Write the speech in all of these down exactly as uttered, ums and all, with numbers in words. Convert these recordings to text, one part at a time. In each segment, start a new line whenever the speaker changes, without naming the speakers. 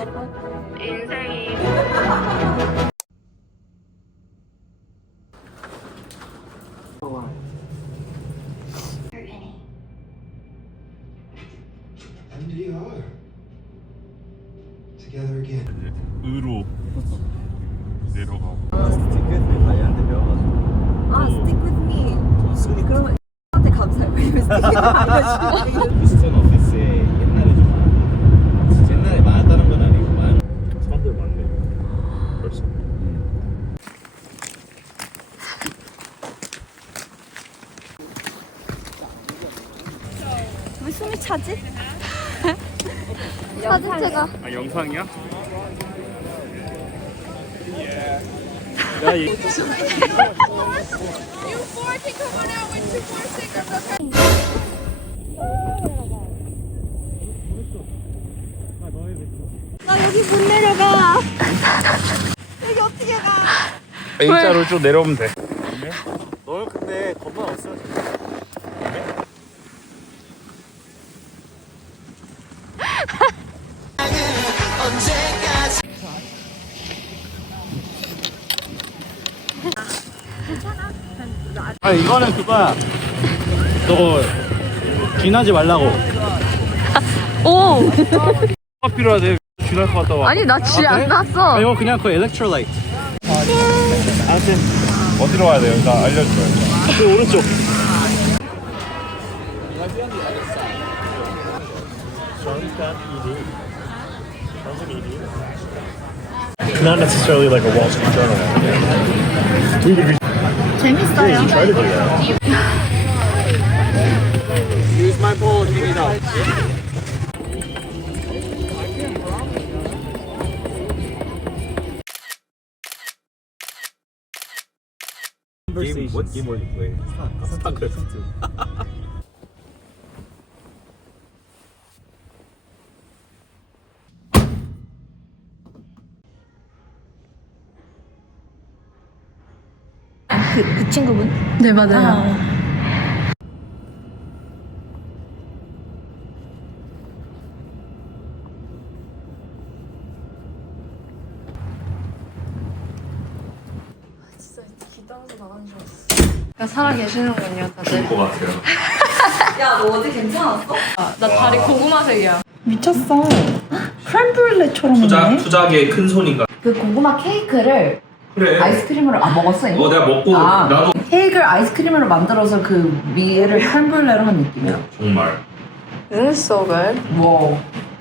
인생이
And we are together again.
으로 내려가고.
스티커들 다이한테 배워가지고.
아, stick with me. 그러면 한테 감사해. 왜냐면 스틱을 알려주는
휴스턴 오피스에 옛날에 좀 많았는데 진짜 옛날에 많았다는 건 아니고 많.
사람들 많네. 벌써.
왜 숨이 차지? 사진 찍어.
아 영상이야? 야, 이...
나 여기 못 내려가. 여기 어떻게 가?
A자로 쭉 내려오면 돼.
너 근데 겁만 없어. 아 이거는 그거야. 너 귀나지 말라고.
오.
뭐가 필요하대? 쥐날 것 같다 와.
아니 나 쥐 안
아,
났어.
이거 그냥 그 엘렉트로라이트. 아무튼
어디로 가야 돼요? 나 알려줘요.
그 오른쪽.
Not necessarily like a Wall Street Journal. We would be.
재밌어요.
We try to do that.
Use my pole and hang it out. Game, what game were you playing? StarCraft.
그, 그 친구분?
네, 맞아요.
아.
그러니까 살아 계시는군요, 다들.
것 같아요.
야, 너 어제 괜찮았어?
나 다리 고구마색이야.
미쳤어. 크렘브렐레처럼
투자
했네.
투자계의 큰 손이가
그 고구마 케이크를
그래.
아이스크림으로 아 먹었어 이미?
어 내가 먹고
아,
나도
케이크를 아이스크림으로 만들어서 그 위에를 크렘브렐레로 한 느낌이야.
정말
This is so good.
와.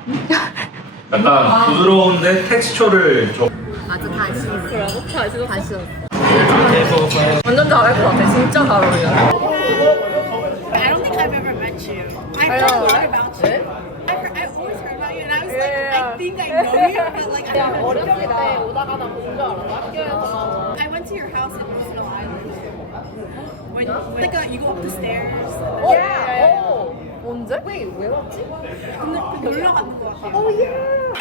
약간 부드러운데 텍스처를 좀
맞아, 다시. 그러고? 다시. 다시.
완전 잘할 것 같아. 진짜 잘 어울려.
I don't think I've ever met you. I've heard a lot about you. I've, heard, I've always heard about you, and I was like, I think I know you, but like, I don't know.
오다가 나 본 줄 알아. 학교에서.
I went to your house in Roosevelt Island. When, when like, uh, you go up the stairs.
Yeah. 어. 언제? 왜, 왜 왔지?
근데 놀러 가는 거 같아.
어, 예.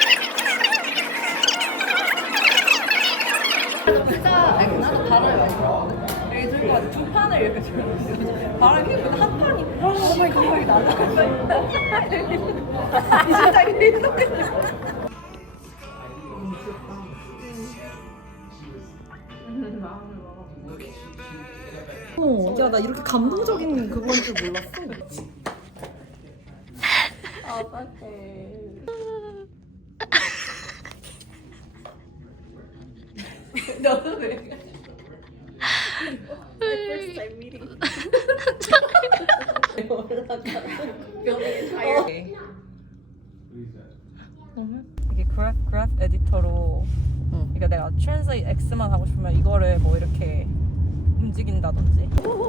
진짜, 아니, 나도 바람을 여기 들고 와서 두 판을 이렇게 들고 바람이 휘면 한 판이 정말 기억이 나잖아. 진짜 이렇게
어, 야, 나 이렇게 감동적인 그건 줄 몰랐어.
어떡해. 너도 왜?
First time meeting.
이게 그래프 그래프 에디터로. 그러니까 내가 트랜slate X만 하고 싶으면 이거를 뭐 이렇게 움직인다든지.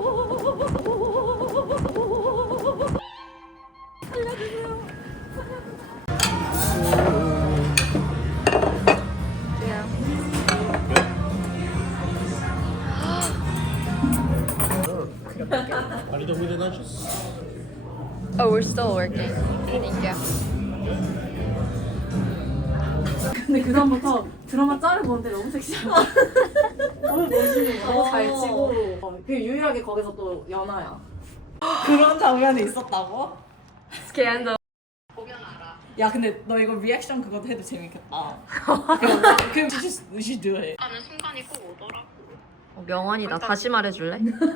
Oh, we're still working. Thank you.
근데 그 다음부터 드라마 짤을 보는데 너무 섹시하다. 너무 멋있는 거야. 너무 잘 치고. 어, 그 유일하게 거기서 또 연하야. 그런 장면이 있었다고?
스캔들.
보면 알아.
야 근데 너 이거 리액션 그거 해도 재밌겠다. 그럼 you should, you should do it.
하는 순간이 꼭 오더라고.
어, 명언이다. 다시 말해줄래?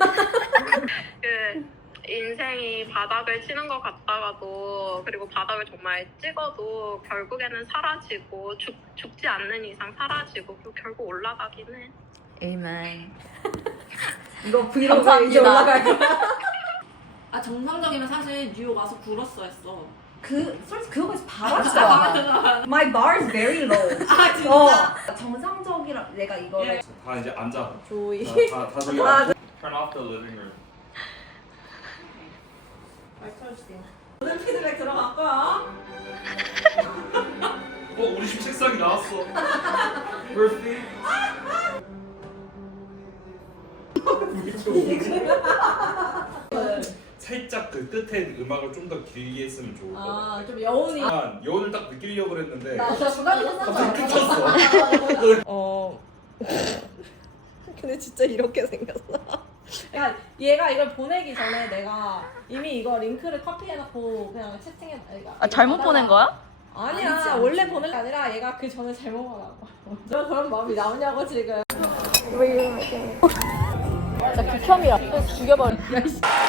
그 인생이 바닥을 치는 것 같다가도 그리고 바닥을 정말 찍어도 결국에는 사라지고 죽, 죽지 않는 이상 사라지고 그리고 결국 올라가긴 해.
에이맨.
이거 브이로그에 이제 올라갈 거야.
아 정상적이면 사실 뉴욕 와서 굴었어 했어.
그 솔직히 그거에서 바랐어. My bar is very low.
아 진짜?
어. 정상적이라 내가 이거를
다 이제 앉아.
조이.
다, 다, 다 저기 앉아. Turn off the living room.
모든 피드백 들어갈 거야.
어, 우리 집 책상이 나왔어. Birthday. 살짝 그 끝에 음악을 좀 더 길게 했으면 좋을 것 같아.
아좀 여운이.
난 여운을 딱 느끼려고 했는데
나 중간에
갑자기
끝났어.
끝쳤어.
어. 근데 진짜 이렇게 생겼어. 야, 얘가 이걸 보내기 전에 내가 이미 이거 링크를 카피해놓고 그냥 채팅해.
아 잘못 보낸 거야?
아니야,
아니지, 아니지.
원래 보낼 게 아니라 얘가 그 전에 잘못 받았고. 너 그런 마음이 나오냐고 지금. 왜 이렇게? 나 극혐이야. 죽여버려.